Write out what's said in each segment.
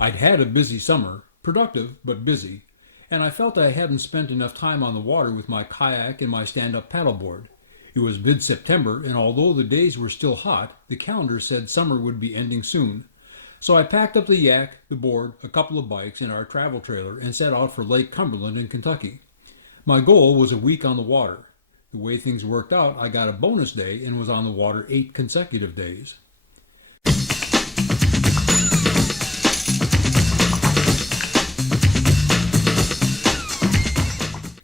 I'd had a busy summer, productive but busy, and I felt I hadn't spent enough time on the water with my kayak and my stand-up paddleboard. It was mid-September, and although the days were still hot, the calendar said summer would be ending soon. So I packed up the yak, the board, a couple of bikes, and our travel trailer and set out for Lake Cumberland in Kentucky. My goal was a week on the water. The way things worked out, I got a bonus day and was on the water 8 consecutive days.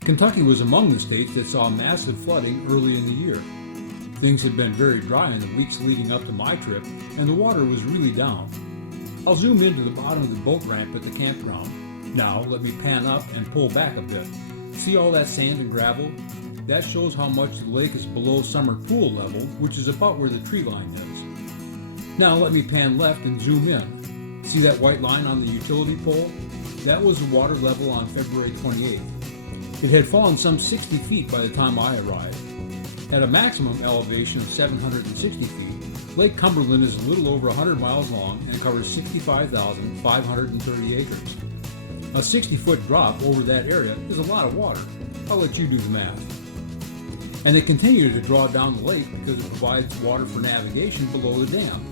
Kentucky was among the states that saw massive flooding early in the year. Things had been very dry in the weeks leading up to my trip, and the water was really down. I'll zoom into the bottom of the boat ramp at the campground. Now let me pan up and pull back a bit. See all that sand and gravel? That shows how much the lake is below summer pool level, which is about where the tree line is. Now let me pan left and zoom in. See that white line on the utility pole? That was the water level on February 28th. It had fallen some 60 feet by the time I arrived. At a maximum elevation of 760 feet, Lake Cumberland is a little over 100 miles long and covers 65,530 acres. A 60-foot drop over that area is a lot of water. I'll let you do the math. And they continue to draw down the lake because it provides water for navigation below the dam.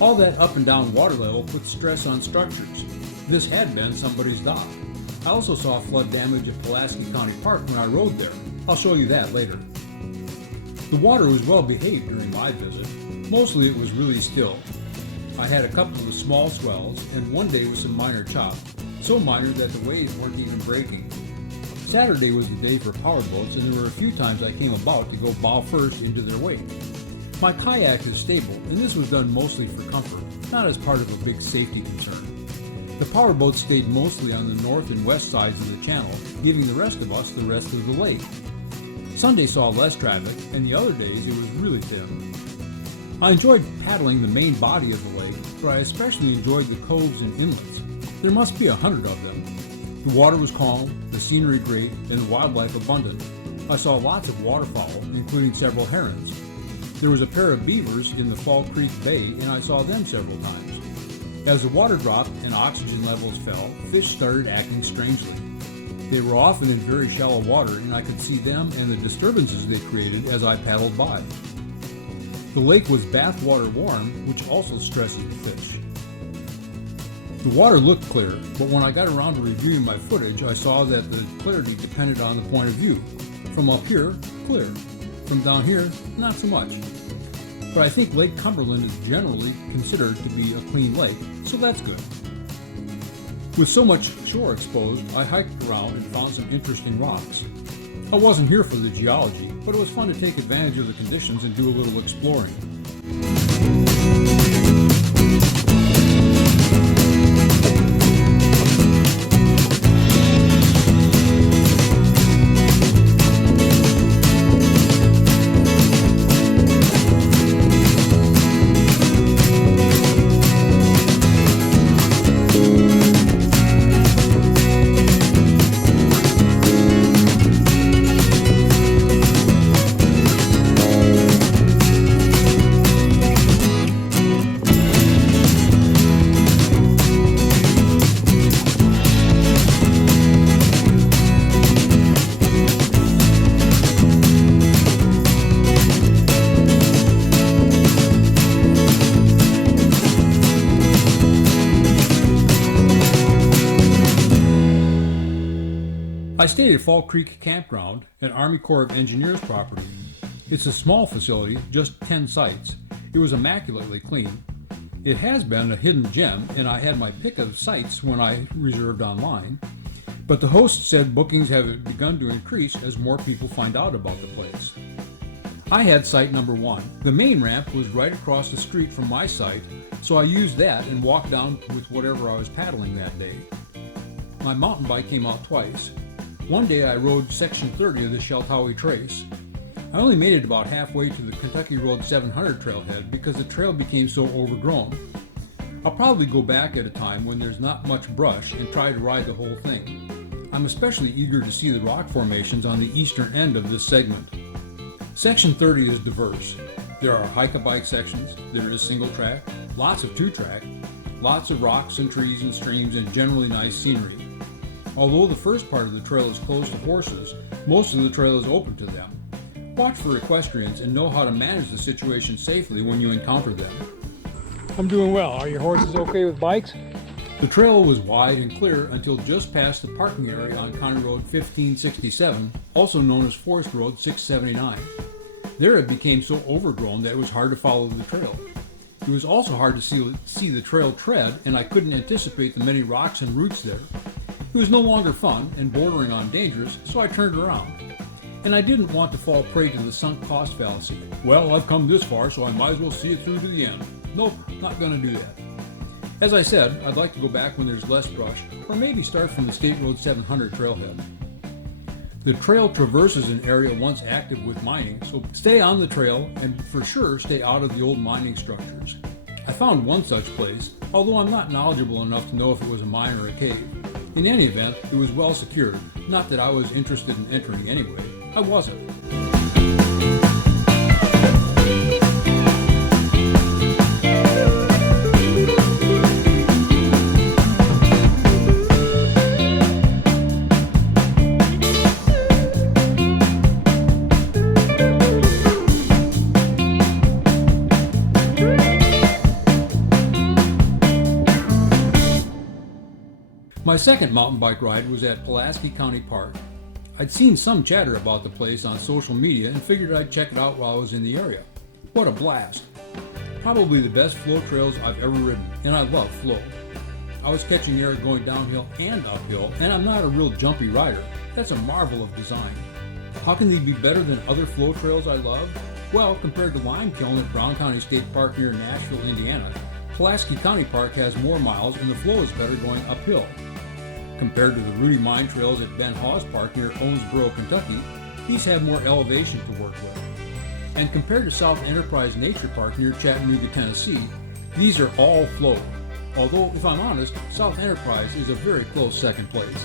All that up and down water level puts stress on structures. This had been somebody's dock. I also saw flood damage at Pulaski County Park when I rode there. I'll show you that later. The water was well behaved during my visit. Mostly it was really still. I had a couple of small swells and one day with some minor chop, so minor that the waves weren't even breaking. Saturday was the day for power boats, and there were a few times I came about to go bow first into their wake. My kayak is stable, and this was done mostly for comfort, not as part of a big safety concern. The power boats stayed mostly on the north and west sides of the channel, giving the rest of us the rest of the lake. Sunday saw less traffic, and the other days it was really thin. I enjoyed paddling the main body of the lake, but I especially enjoyed the coves and inlets. There must be 100 of them. The water was calm, the scenery great, and the wildlife abundant. I saw lots of waterfowl, including several herons. There was a pair of beavers in the Fall Creek Bay, and I saw them several times. As the water dropped and oxygen levels fell, fish started acting strangely. They were often in very shallow water, and I could see them and the disturbances they created as I paddled by. The lake was bathwater warm, which also stresses the fish. The water looked clear, but when I got around to reviewing my footage, I saw that the clarity depended on the point of view. From up here, clear. From down here, not so much. But I think Lake Cumberland is generally considered to be a clean lake, so that's good. With so much shore exposed, I hiked around and found some interesting rocks. I wasn't here for the geology, but it was fun to take advantage of the conditions and do a little exploring. I stayed at Fall Creek Campground, an Army Corps of Engineers property. It's a small facility, just 10 sites. It was immaculately clean. It has been a hidden gem, and I had my pick of sites when I reserved online. But the host said bookings have begun to increase as more people find out about the place. I had site number 1. The main ramp was right across the street from my site, so I used that and walked down with whatever I was paddling that day. My mountain bike came out twice. One day I rode section 30 of the Sheltowee Trace. I only made it about halfway to the Kentucky Road 700 trailhead because the trail became so overgrown. I'll probably go back at a time when there's not much brush and try to ride the whole thing. I'm especially eager to see the rock formations on the eastern end of this segment. Section 30 is diverse. There are hike-a-bike sections, there is single track, lots of two-track, lots of rocks and trees and streams and generally nice scenery. Although the first part of the trail is closed to horses, most of the trail is open to them. Watch for equestrians and know how to manage the situation safely when you encounter them. I'm doing well. Are your horses okay with bikes? The trail was wide and clear until just past the parking area on County Road 1567, also known as Forest Road 679. There it became so overgrown that it was hard to follow the trail. It was also hard to see the trail tread, and I couldn't anticipate the many rocks and roots there. It was no longer fun and bordering on dangerous, so I turned around. And I didn't want to fall prey to the sunk cost fallacy. Well, I've come this far, so I might as well see it through to the end. Nope, not gonna do that. As I said, I'd like to go back when there's less brush, or maybe start from the State Road 700 trailhead. The trail traverses an area once active with mining, so stay on the trail and for sure stay out of the old mining structures. I found one such place, although I'm not knowledgeable enough to know if it was a mine or a cave. In any event, it was well secured, not that I was interested in entering anyway. I wasn't. My second mountain bike ride was at Pulaski County Park. I'd seen some chatter about the place on social media and figured I'd check it out while I was in the area. What a blast! Probably the best flow trails I've ever ridden, and I love flow. I was catching air going downhill and uphill, and I'm not a real jumpy rider. That's a marvel of design. How can they be better than other flow trails I love? Well, compared to Limekiln at Brown County State Park near Nashville, Indiana, Pulaski County Park has more miles and the flow is better going uphill. Compared to the Rudy Mine Trails at Ben Hawes Park near Owensboro, Kentucky, these have more elevation to work with. And compared to South Enterprise Nature Park near Chattanooga, Tennessee, these are all flow. Although, if I'm honest, South Enterprise is a very close second place.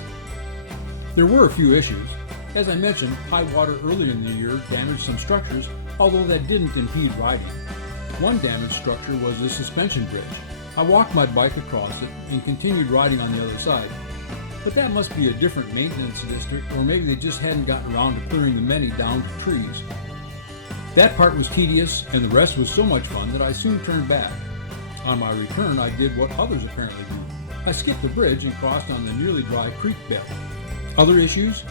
There were a few issues. As I mentioned, high water earlier in the year damaged some structures, although that didn't impede riding. One damaged structure was the suspension bridge. I walked my bike across it and continued riding on the other side. But that must be a different maintenance district, or maybe they just hadn't gotten around to clearing the many downed trees. That part was tedious, and the rest was so much fun that I soon turned back. On my return, I did what others apparently do. I skipped the bridge and crossed on the nearly dry creek bed. Other issues?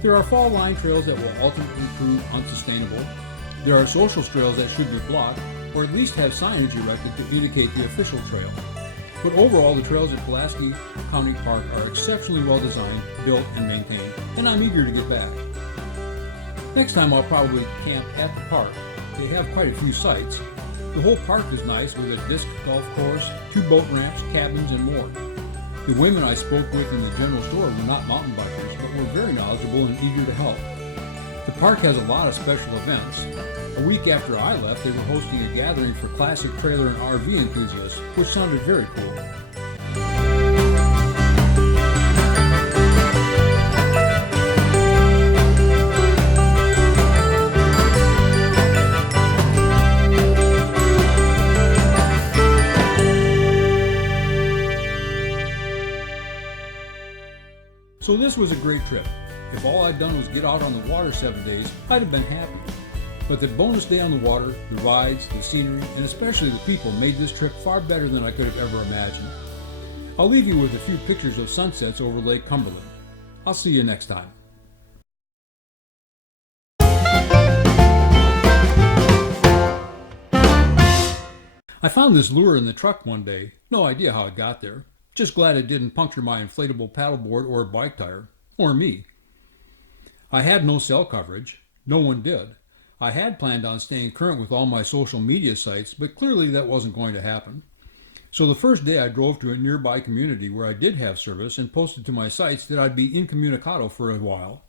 There are fall line trails that will ultimately prove unsustainable. There are social trails that should be blocked, or at least have signage erected to indicate the official trail. But overall, the trails at Pulaski County Park are exceptionally well designed, built, and maintained, and I'm eager to get back. Next time I'll probably camp at the park. They have quite a few sites. The whole park is nice with a disc golf course, 2 boat ramps, cabins, and more. The women I spoke with in the general store were not mountain bikers, but were very knowledgeable and eager to help. The park has a lot of special events. A week after I left, they were hosting a gathering for classic trailer and RV enthusiasts, which sounded very cool. So this was a great trip. If all I'd done was get out on the water 7 days, I'd have been happy. But the bonus day on the water, the rides, the scenery, and especially the people made this trip far better than I could have ever imagined. I'll leave you with a few pictures of sunsets over Lake Cumberland. I'll see you next time. I found this lure in the truck one day. No idea how it got there. Just glad it didn't puncture my inflatable paddleboard or bike tire. Or me. I had no cell coverage. No one did. I had planned on staying current with all my social media sites, but clearly that wasn't going to happen. So the first day I drove to a nearby community where I did have service and posted to my sites that I'd be incommunicado for a while.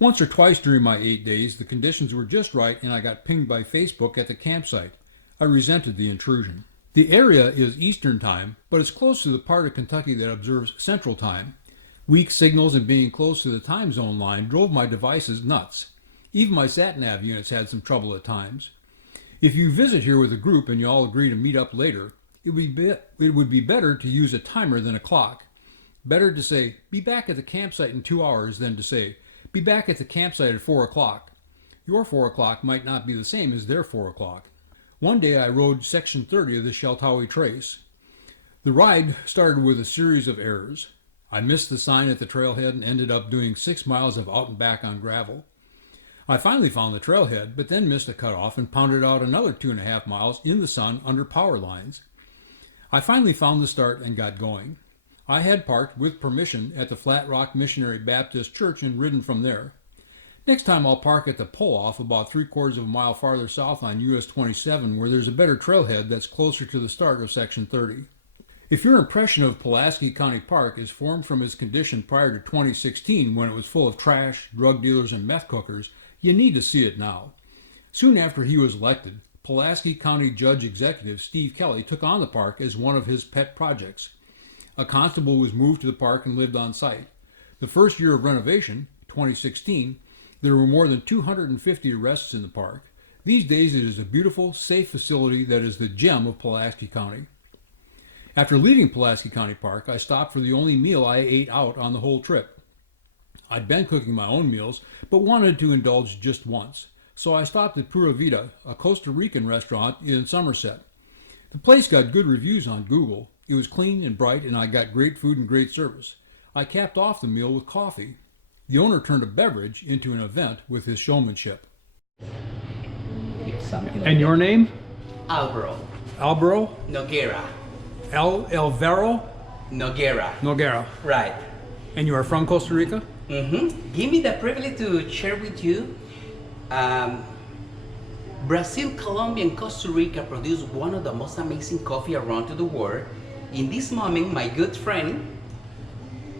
Once or twice during my 8 days, the conditions were just right and I got pinged by Facebook at the campsite. I resented the intrusion. The area is Eastern Time, but it's close to the part of Kentucky that observes Central Time. Weak signals and being close to the time zone line drove my devices nuts. Even my sat-nav units had some trouble at times. If you visit here with a group and you all agree to meet up later, It would be better to use a timer than a clock. Better to say, be back at the campsite in 2 hours than to say, be back at the campsite at 4 o'clock. Your 4 o'clock might not be the same as their 4 o'clock. One day I rode section 30 of the Sheltawi Trace. The ride started with a series of errors. I missed the sign at the trailhead and ended up doing 6 miles of out and back on gravel. I finally found the trailhead, but then missed a cutoff and pounded out another 2.5 miles in the sun under power lines. I finally found the start and got going. I had parked with permission at the Flat Rock Missionary Baptist Church and ridden from there. Next time I'll park at the pull-off about 3/4 of a mile farther south on US 27 where there's a better trailhead that's closer to the start of section 30. If your impression of Pulaski County Park is formed from its condition prior to 2016 when it was full of trash, drug dealers, and meth cookers, you need to see it now. Soon after he was elected, Pulaski County Judge Executive Steve Kelly took on the park as one of his pet projects. A constable was moved to the park and lived on site. The first year of renovation, 2016, there were more than 250 arrests in the park. These days it is a beautiful, safe facility that is the gem of Pulaski County. After leaving Pulaski County Park, I stopped for the only meal I ate out on the whole trip. I'd been cooking my own meals, but wanted to indulge just once. So I stopped at Pura Vida, a Costa Rican restaurant in Somerset. The place got good reviews on Google. It was clean and bright, and I got great food and great service. I capped off the meal with coffee. The owner turned a beverage into an event with his showmanship. And your name? Alvaro. Albro? Noguera. Alvaro? Noguera. Noguera. Right. And you are from Costa Rica? Give me the privilege to share with you. Brazil, Colombia, and Costa Rica produce one of the most amazing coffee around to the world. In this moment, my good friend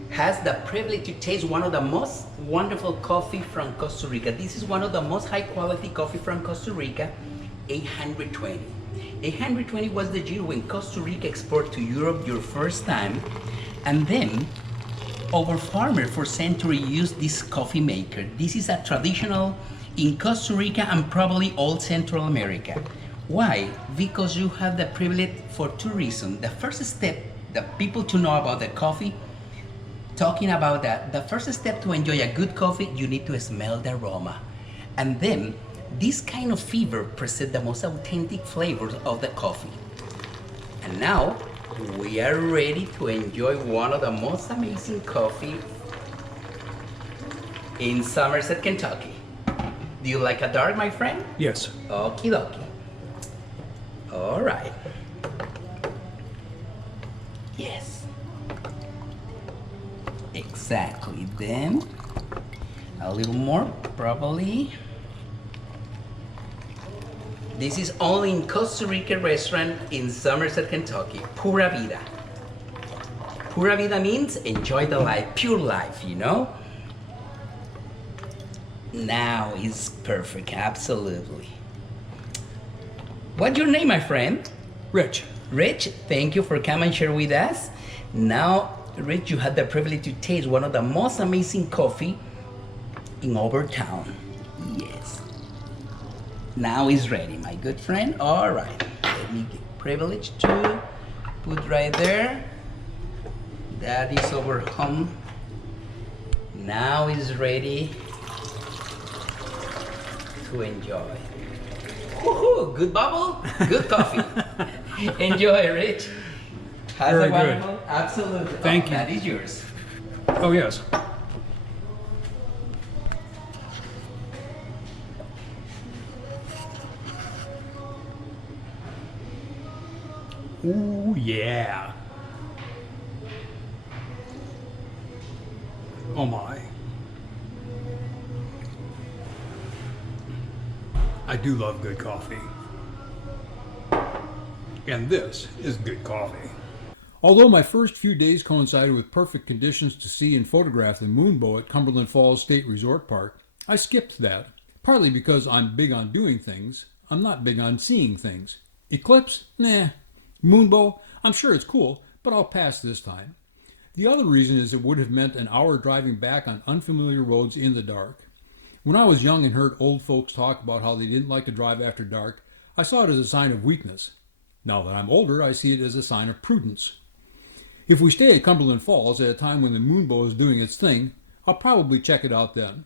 has the privilege to taste one of the most wonderful coffee from Costa Rica. This is one of the most high quality coffee from Costa Rica, 820. 820 was the year when Costa Rica exported to Europe your first time, and then our farmer for centuries used this coffee maker. This is a traditional in Costa Rica and probably all Central America. Why? Because you have the privilege for two reasons. The first step, the people to know about the coffee, talking about that, the first step to enjoy a good coffee, you need to smell the aroma. And then, this kind of fever presents the most authentic flavors of the coffee. And now, we are ready to enjoy one of the most amazing coffee in Somerset, Kentucky. Do you like a dark, my friend? Yes. Okie dokie. All right. Yes. Exactly. Then a little more, probably. This is only in Costa Rica restaurant in Somerset, Kentucky. Pura vida. Pura vida means enjoy the life, pure life, you know? Now is perfect, absolutely. What's your name, my friend? Rich. Rich, thank you for coming and share with us. Now, Rich, you had the privilege to taste one of the most amazing coffee in our town. Yes. Now is ready, my good friend. All right, let me get privilege to put right there. That is our home. Now is ready to enjoy. Woohoo! Good bubble, good coffee. Enjoy, Rich. Has Very a wonderful, good. absolutely. Thank you. That is yours. Oh, yes. Ooh, yeah. Oh my. I do love good coffee. And this is good coffee. Although my first few days coincided with perfect conditions to see and photograph the moonbow at Cumberland Falls State Resort Park, I skipped that, partly because I'm big on doing things. I'm not big on seeing things. Eclipse? Nah. Moonbow? I'm sure it's cool, but I'll pass this time. The other reason is it would have meant an hour driving back on unfamiliar roads in the dark. When I was young and heard old folks talk about how they didn't like to drive after dark, I saw it as a sign of weakness. Now that I'm older, I see it as a sign of prudence. If we stay at Cumberland Falls at a time when the moonbow is doing its thing, I'll probably check it out then.